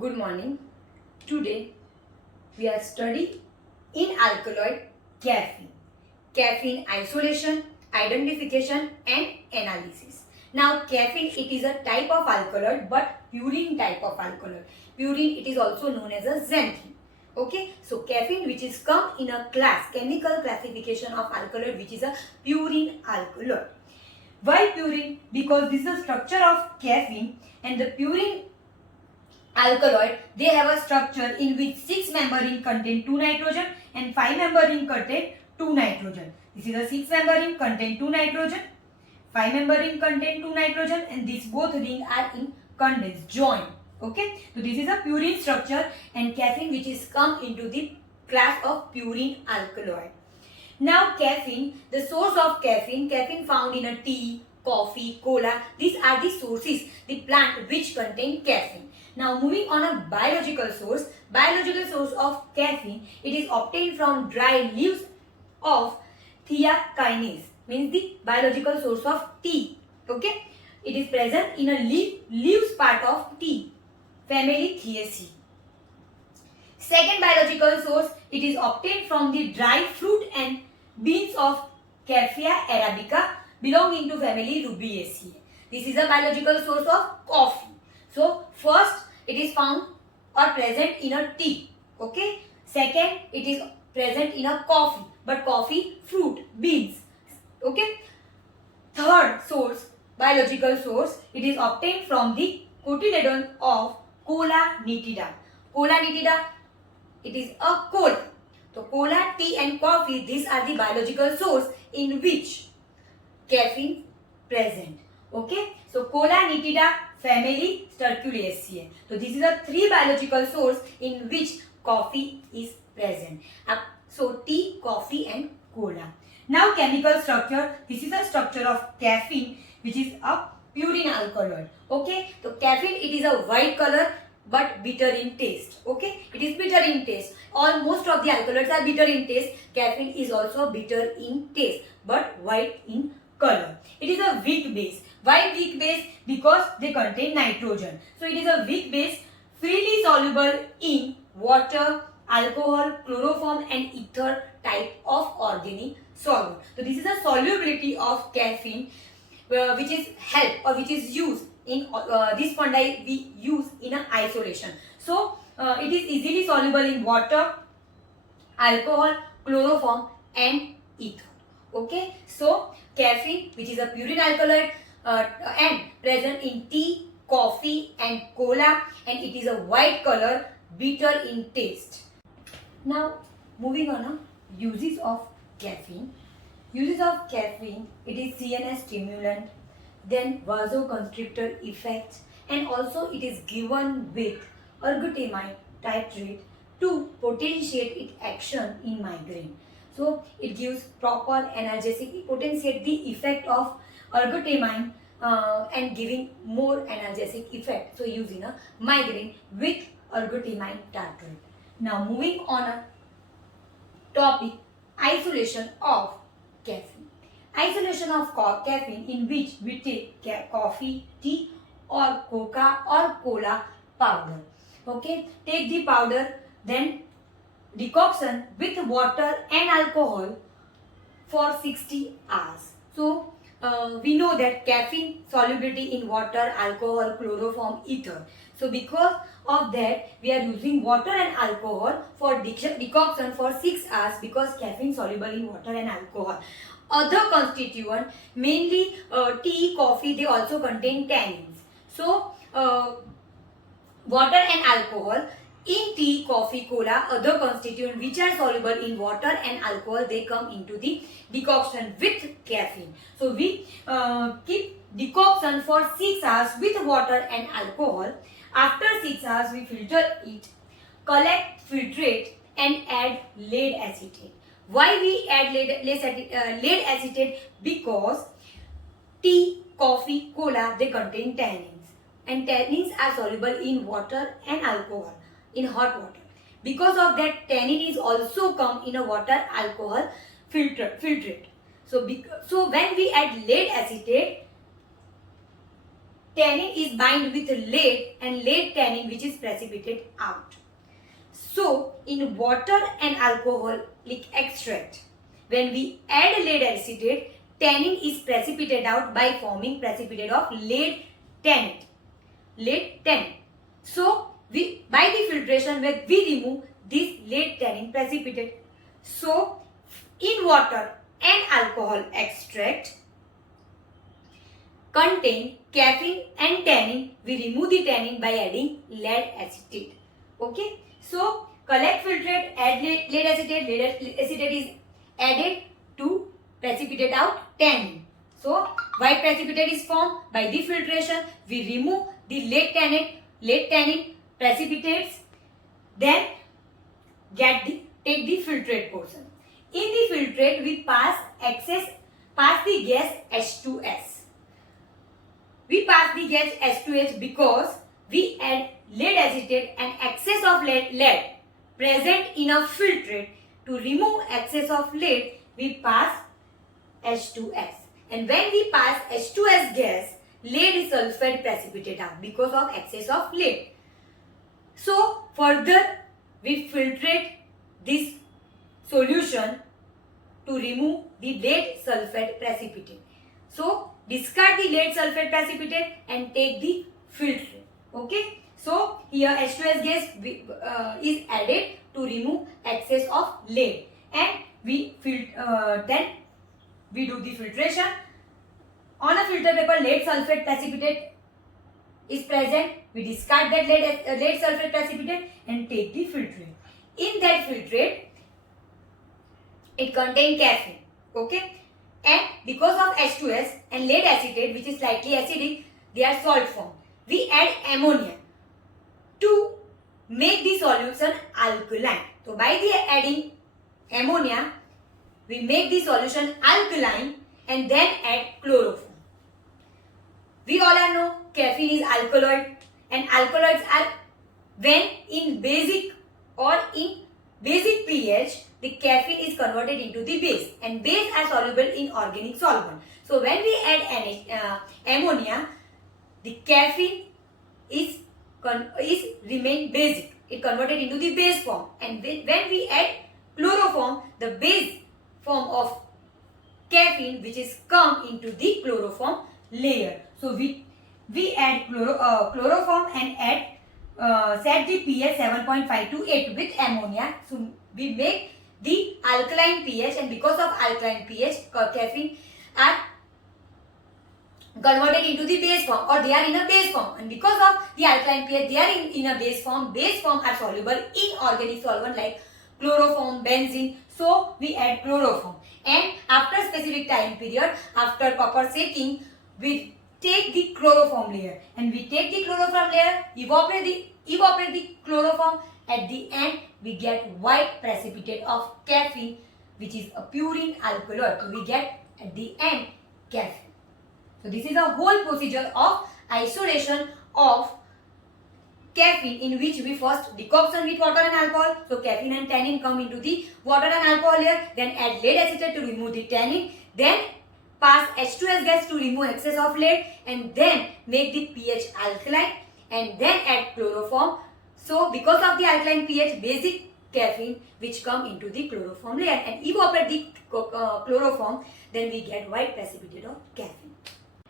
Good morning. Today we are studying in alkaloid caffeine. Caffeine isolation, identification and analysis. Now caffeine it is a type of alkaloid but purine type of alkaloid. Purine it is also known as a xanthine. Okay, so caffeine which is come in a class, chemical classification of alkaloid which is a purine alkaloid. Why purine? Because this is the structure of caffeine and the purine alkaloid they have a structure in which 6 member ring contain 2 nitrogen and 5 member ring contain 2 nitrogen. This is a 6 member ring contain 2 nitrogen, 5 member ring contain 2 nitrogen and these both ring are in condensed join. Okay, so this is a purine structure and caffeine which is come into the class of purine alkaloid. Now caffeine, the source of caffeine found in a tea, coffee, cola, these are the sources, the plant which contain caffeine. Now moving on a biological source of caffeine, it is obtained from dry leaves of theakinase, means the biological source of tea. Okay, it is present in a leaves part of tea, family Theaceae. Second biological source, it is obtained from the dry fruit and beans of Caffea arabica belonging to family Rubiaceae. This is a biological source of coffee. So first it is found or present in a tea. Okay. Second it is present in a coffee, but coffee fruit beans. Okay. Third source, biological source, it is obtained from the cotyledon of Cola nitida. Cola nitida, it is a cola. So cola, tea and coffee, these are the biological source in which caffeine present. Okay. So cola nitida, family Sterculiaceae. So this is a 3 biological source in which coffee is present. So tea, coffee and cola. Now chemical structure. This is a structure of caffeine which is a purine alkaloid. Okay. So caffeine it is a white color but bitter in taste. Okay. It is bitter in taste. Most of the alkaloids are bitter in taste. Caffeine is also bitter in taste but white in color. It is a weak base. Why weak base? Because they contain nitrogen. So it is a weak base freely soluble in water, alcohol, chloroform and ether type of organic solvent. So this is the solubility of caffeine which is help or which is used in this fundi we use in an isolation. So it is easily soluble in water, alcohol, chloroform and ether. Okay, so caffeine which is a purine alkaloid and present in tea, coffee and cola and it is a white color, bitter in taste. Now moving on uses of caffeine. Uses of caffeine, it is CNS stimulant, then vasoconstrictor effect and also it is given with ergotamine titrate to potentiate its action in migraine. So it gives proper analgesic, it potentiate the effect of ergotamine and giving more analgesic effect. So used in a migraine with ergotamine tartrate. Now moving on a topic, isolation of caffeine. Isolation of caffeine in which we take coffee, tea or coca or cola powder. Okay, take the powder, then decoction with water and alcohol for 60 hours. So we know that caffeine solubility in water, alcohol, chloroform, ether. So because of that we are using water and alcohol for decoction for 6 hours because caffeine soluble in water and alcohol. Other constituent mainly tea, coffee, they also contain tannins. So water and alcohol in tea, coffee, cola, other constituent which are soluble in water and alcohol, they come into the decoction with caffeine. So we keep decoction for 6 hours with water and alcohol. After 6 hours we filter it, collect filtrate and add lead acetate. Why we add lead acetate? Because tea, coffee, cola, they contain tannins and tannins are soluble in water and alcohol, in hot water. Because of that, tannin is also come in a water alcohol filtrate. So when we add lead acetate, tannin is bind with lead and lead tannin which is precipitated out. So in water and alcoholic extract, when we add lead acetate, tannin is precipitated out by forming precipitate of lead tannin. Lead tannin. So we by the filtration when we remove this lead tannin precipitate. So in water and alcohol extract contain caffeine and tannin, we remove the tannin by adding lead acetate. Okay. So collect filtrate, add lead acetate. Lead acetate is added to precipitate out tannin. So white precipitate is formed by the filtration. We remove the lead tannin precipitates. Then take the filtrate portion. In the filtrate we pass the gas H2S. We pass the gas H2S because we add lead acetate and excess of lead present in a filtrate. To remove excess of lead, we pass H2S. And when we pass H2S gas, lead sulfide precipitate out because of excess of lead. So further, we filtrate this solution to remove the lead sulfide precipitate. So discard the lead sulfide precipitate and take the filtrate. Okay. So here H2S gas is added to remove excess of lead, and then we do the filtration. On a filter paper, lead sulfate precipitate is present. We discard that lead sulfate precipitate and take the filtrate. In that filtrate, it contains caffeine. Okay, and because of H2S and lead acetate, which is slightly acidic, they are salt form. We add ammonia to make the solution alkaline. So by the adding ammonia, we make the solution alkaline and then add chloroform. We all know caffeine is alkaloid, and alkaloids are when in basic pH, the caffeine is converted into the base, and base are soluble in organic solvent. So when we add ammonia, the caffeine is remain basic. It converted into the base form, and when we add chloroform, the base form of caffeine which is come into the chloroform layer. So we add chloroform and add set the pH 7.5 to 8 with ammonia. So we make the alkaline pH, and because of alkaline pH, caffeine are converted into the base form, or they are in a base form, and because of the alkaline pH they are in a base form. Base form are soluble in organic solvent like chloroform, benzene. So we add chloroform, and after specific time period, after proper shaking, we take the chloroform layer, and we take the chloroform layer, evaporate the chloroform. At the end we get white precipitate of caffeine, which is a purine alkaloid. So we get at the end caffeine. So this is a whole procedure of isolation of caffeine, in which we first decoction with water and alcohol. So caffeine and tannin come into the water and alcohol layer, then add lead acetate to remove the tannin, then pass H2S gas to remove excess of lead, and then make the pH alkaline, and then add chloroform. So because of the alkaline pH, basic caffeine which come into the chloroform layer, and evaporate the chloroform, then we get white precipitate of caffeine.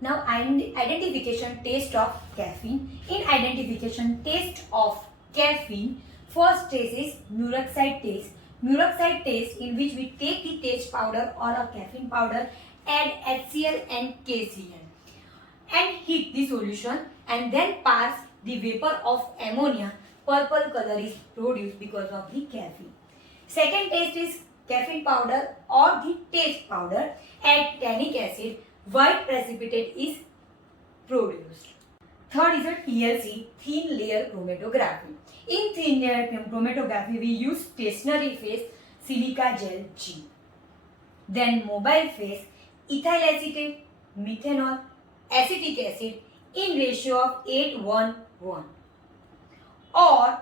Now identification taste of caffeine. In identification taste of caffeine, first taste is Muroxide taste. Muroxide taste, in which we take the taste powder or a caffeine powder, add HCl and KCl and heat the solution, and then pass the vapor of ammonia. Purple color is produced because of the caffeine. Second taste is caffeine powder or the taste powder, add tannic acid, white precipitate is produced. Third is a TLC, thin layer chromatography. In thin layer chromatography, we use stationary phase silica gel G. Then mobile phase ethyl acetate, methanol, acetic acid in ratio of 8:1:1, or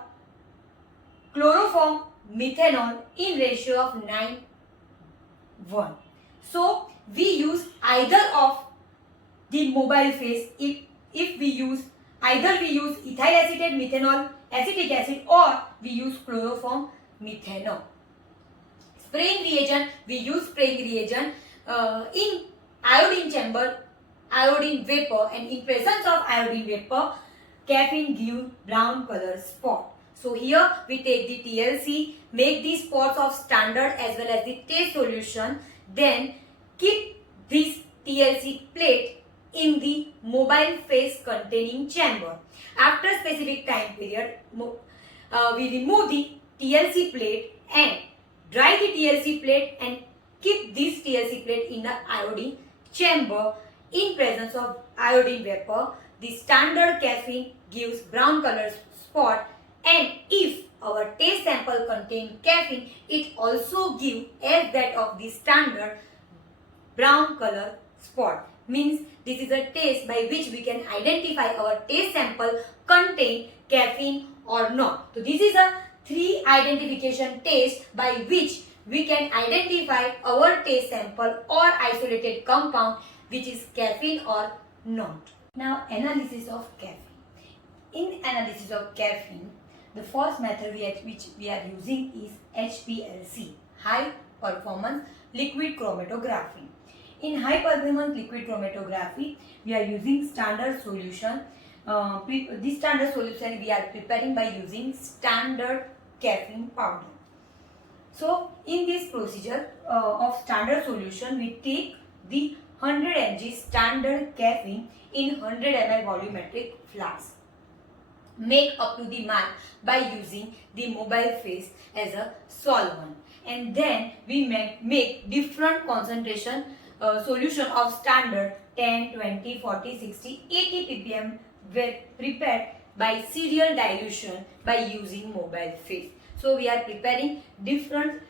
chloroform methanol in ratio of 9:1. So we use either of the mobile phase. if we use either we use ethyl acetate methanol, acetic acid, or we use chloroform methanol. Spraying reagent, we use spraying reagent in iodine chamber, iodine vapor, and in presence of iodine vapor, caffeine gives brown color spot. So here we take the TLC, make the spots of standard as well as the taste solution, then keep this TLC plate in the mobile phase containing chamber. After specific time period, we remove the TLC plate and dry the TLC plate and keep this TLC plate in the iodine chamber in presence of iodine vapor. The standard caffeine gives brown color spot, and if our taste sample contain caffeine, it also gives as that of the standard brown color spot. Means this is a test by which we can identify our taste sample contain caffeine or not. So this is a 3 identification test by which we can identify our taste sample or isolated compound which is caffeine or not. Now analysis of caffeine. In analysis of caffeine, the first method which we are using is HPLC, high performance liquid chromatography. In high performance liquid chromatography, we are using standard solution. This standard solution we are preparing by using standard caffeine powder. So in this procedure of standard solution, we take the 100 mg standard caffeine in 100 ml volumetric flask. Make up to the mark by using the mobile phase as a solvent, and then we make different concentration solution of standard 10, 20, 40, 60, 80 ppm were prepared by serial dilution by using mobile phase. So we are preparing different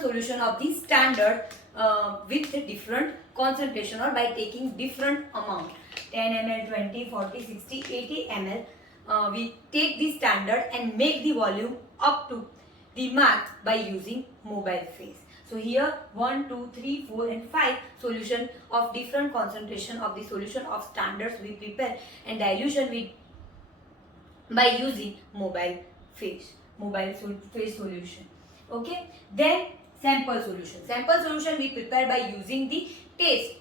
solution of the standard with different concentration or by taking different amount 10 ml, 20, 40, 60, 80 ml. We take the standard and make the volume up to the mark by using mobile phase. So here 1, 2, 3, 4 and 5 solution of different concentration of the solution of standards we prepare, and dilution we by using mobile phase solution. Okay, then sample solution. Sample solution we prepare by using the taste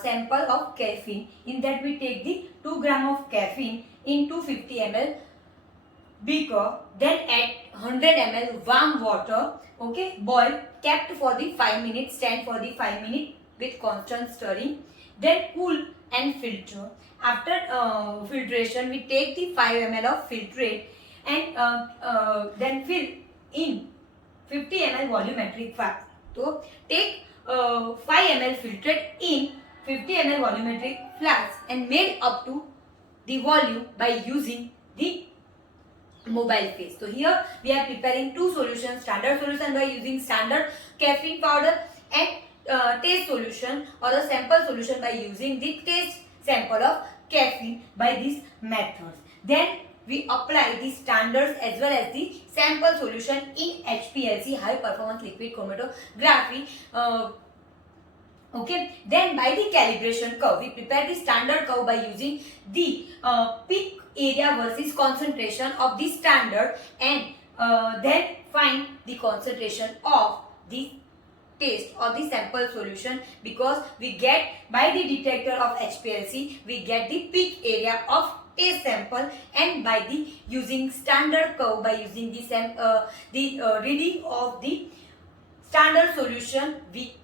sample of caffeine. In that we take the 2 gram of caffeine in 250 ml beaker, then add 100 ml warm water. Okay, boil, kept for the 5 minutes, stand for the 5 minutes with constant stirring, then cool and filter. After filtration, we take the 5 ml of filtrate and then fill in 50 ml volumetric flask. So take 5 ml filtrate in 50 ml volumetric flask and made up to the volume by using the mobile phase. So here we are preparing 2 solutions, standard solution by using standard caffeine powder and taste solution or a sample solution by using the taste sample of caffeine by these methods. Then we apply the standards as well as the sample solution in HPLC, high performance liquid chromatography. Okay, then by the calibration curve, we prepare the standard curve by using the peak area versus concentration of the standard and then find the concentration of the taste or the sample solution, because we get by the detector of HPLC we get the peak area of taste sample, and by the using standard curve by using the reading of the standard solution we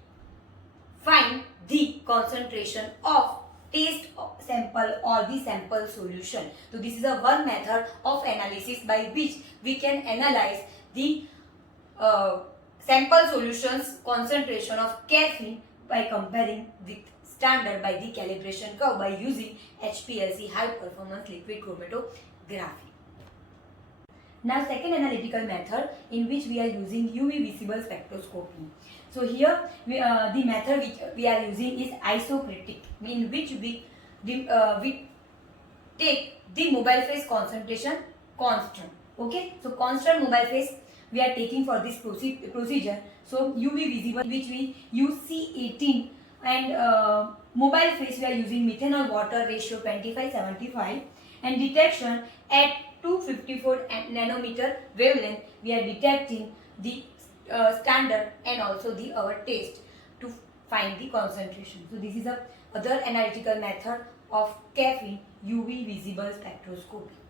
find the concentration of taste sample or the sample solution. So this is a one method of analysis by which we can analyze the sample solutions concentration of caffeine by comparing with standard by the calibration curve by using HPLC, high performance liquid chromatography. Now second analytical method in which we are using UV visible spectroscopy. So here the method which we are using is isocritic, in which we take the mobile phase concentration constant. Okay, so constant mobile phase we are taking for this procedure. So UV visible, which we use C18 and mobile phase we are using methanol water ratio 25:75, and detection at 254 nanometer wavelength we are detecting the standard and also the our taste to find the concentration. So this is a other analytical method of caffeine UV visible spectroscopy.